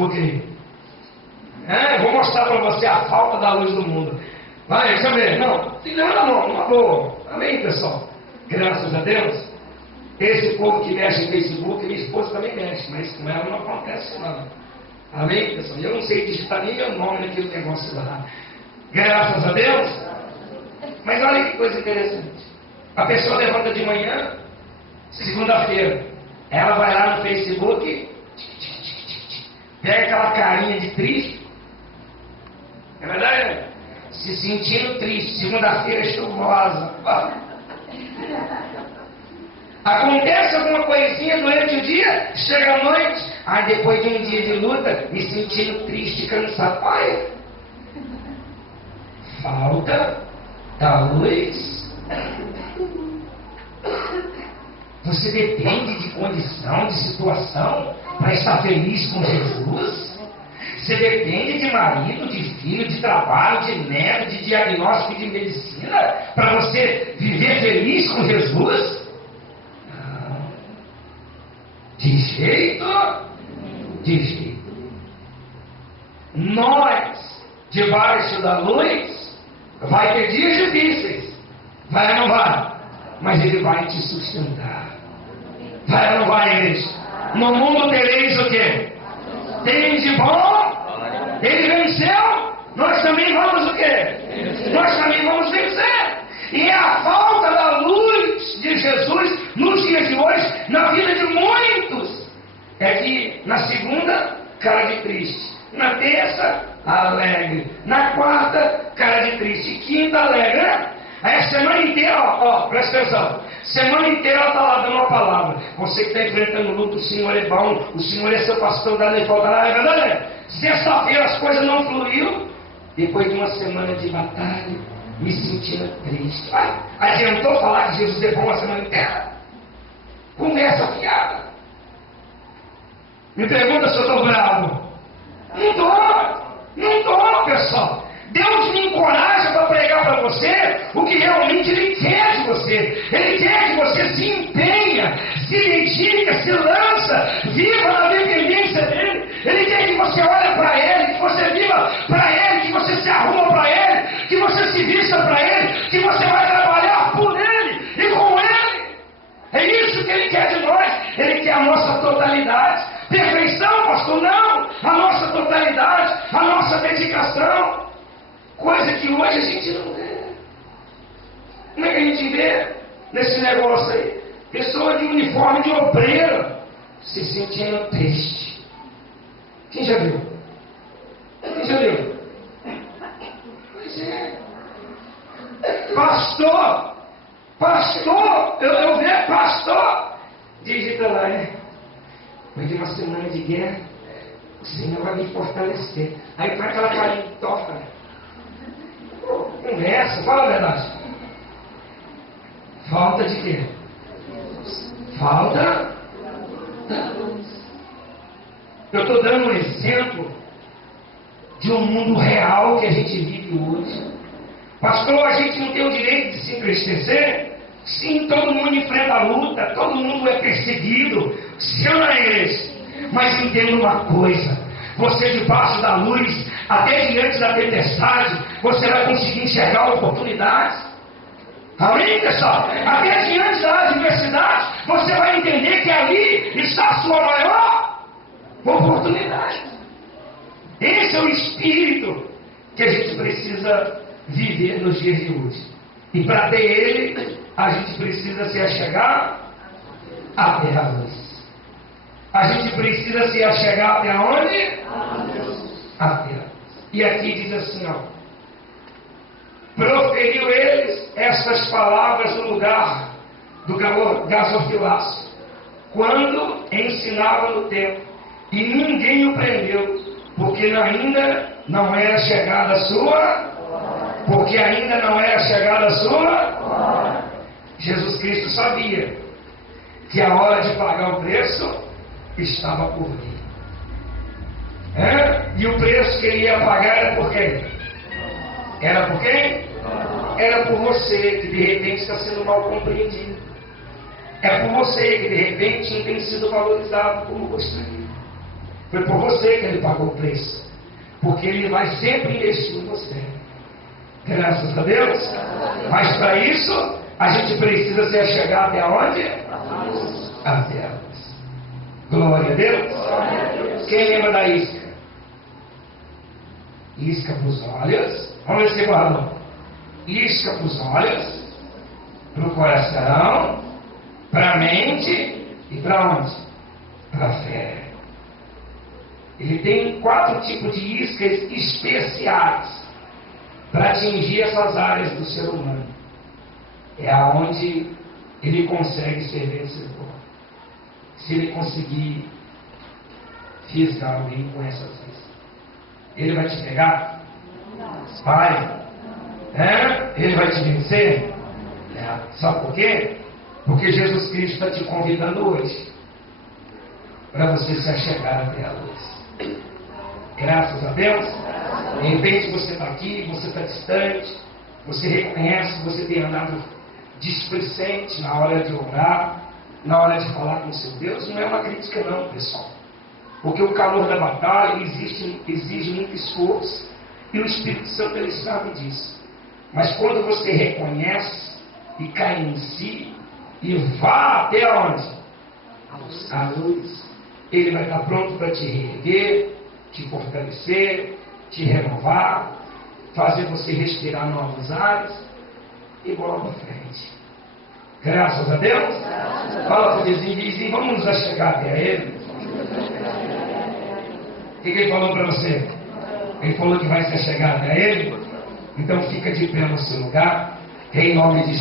Facebook aí. Eu vou mostrar para você a falta da luz do mundo. Vai, deixa eu ver. Não, não, uma boa. Amém, pessoal? Graças a Deus. Esse povo que mexe em Facebook, minha esposa também mexe, mas com ela não acontece nada. Amém, pessoal? Eu não sei digitar nem meu nome naquele negócio lá. Graças a Deus. Mas olha que coisa interessante. A pessoa levanta de manhã, segunda-feira, ela vai lá no Facebook, pega aquela carinha de triste, é verdade? Se sentindo triste, segunda-feira chuvosa. Acontece alguma coisinha durante o dia, chega à noite, aí depois de um dia de luta, me sentindo triste e cansado. Olha, falta da luz. Você depende de condição, de situação, para estar feliz com Jesus? Você depende de marido, de filho, de trabalho, de neto, de diagnóstico, de medicina, para você viver feliz com Jesus? Não. De jeito. Nós, debaixo da luz, vai ter dias difíceis. Vai ou não vai? Mas Ele vai te sustentar. Vai ou não vai, igreja? No mundo tereis o quê? Tem de bom? Ele venceu? Nós também vamos o quê? Nós também vamos vencer. E é a falta da luz de Jesus nos dias de hoje, na vida de muitos. É que na segunda, cara de triste. Na terça, alegre. Na quarta, cara de triste. Quinta, alegre, né? Aí a semana inteira, presta atenção. Semana inteira ela está lá dando uma palavra. Você que está enfrentando luto, o Senhor é bom, o Senhor é seu pastor, dá nem falta lá, é verdade? Sexta-feira as coisas não fluíram. Depois de uma semana de batalha, me sentindo triste. Adiantou falar que Jesus é bom a semana inteira? Conversa fiada. Me pergunta se eu estou bravo. Não estou, pessoal. Deus me encoraja para pregar para você o que realmente Ele quer de você. Ele quer que você se empenha, se dedica, se lança, viva na dependência dEle. Ele quer que você olhe para Ele, que você viva para Ele, que você se arruma para Ele, que você se vista para Ele, que você vai trabalhar por Ele e com Ele. É isso que Ele quer de nós. Ele quer a nossa totalidade. Perfeição, pastor? Não. A nossa totalidade, a nossa dedicação. Coisa que hoje a gente não vê. Como é que a gente vê nesse negócio aí? Pessoa de uniforme de obreiro se sentindo triste. Quem já viu? Quem já viu? Pois é. Pastor, eu vejo pastor. Digita lá, né? Depois de uma semana de guerra, o Senhor vai me fortalecer. Aí põe aquela carinha de toca, né? Conversa, fala a verdade. Falta de quê? Falta da luz. Eu estou dando um exemplo de um mundo real que a gente vive hoje. Pastor, a gente não tem o direito de se entristecer? Sim, todo mundo enfrenta a luta, todo mundo é perseguido. Sim ou não, igreja? Mas entenda uma coisa: você debaixo da luz, até diante da tempestade, você vai conseguir enxergar oportunidades. Amém, pessoal? Até diante da adversidade, você vai entender que ali está a sua maior oportunidade. Esse é o espírito que a gente precisa viver nos dias de hoje. E para ter ele, a gente precisa se achegar até a luz. A gente precisa se achegar até onde? Até a luz. E aqui diz assim, proferiu eles estas palavras no lugar do gasofilácio, quando ensinava no templo, e ninguém o prendeu, porque ainda não era chegada a sua, Jesus Cristo sabia que a hora de pagar o preço estava por vir. E o preço que ele ia pagar era por quem? Era por quem? Era por você, que de repente está sendo mal compreendido. É por você que de repente não tem sido valorizado como gostaria. Foi por você que ele pagou o preço. Porque ele vai sempre investir em você. Graças a Deus. Mas para isso, a gente precisa se achegar até onde? Até a luz. Glória a Deus. Quem lembra da isca? Isca para os olhos. Vamos ver se guardou. Isca para os olhos, para o coração, para a mente e para onde? Para a fé. Ele tem 4 tipos de iscas especiais para atingir essas áreas do ser humano. É aonde ele consegue ser vencedor. Se ele conseguir fisgar alguém com essas iscas, ele vai te pegar? Vai. Ele vai te vencer? Sabe por quê? Porque Jesus Cristo está te convidando hoje para você se achegar até a luz. Graças a Deus. De repente você está aqui, você está distante, você reconhece que você tem andado displicente na hora de orar, na hora de falar com o seu Deus. Não é uma crítica não, pessoal. Porque o calor da batalha exige muito esforço e o Espírito Santo ele sabe disso. Mas quando você reconhece e cai em si e vá até onde? A luz, ele vai estar pronto para te reerguer, te fortalecer, te renovar, fazer você respirar novos ares e bola para frente. Graças a Deus. Fala para o vizinho, vamos nos achegar até ele. O que ele falou para você? Ele falou que vai se achegar até ele. Então fica de pé no seu lugar, em nome de Jesus.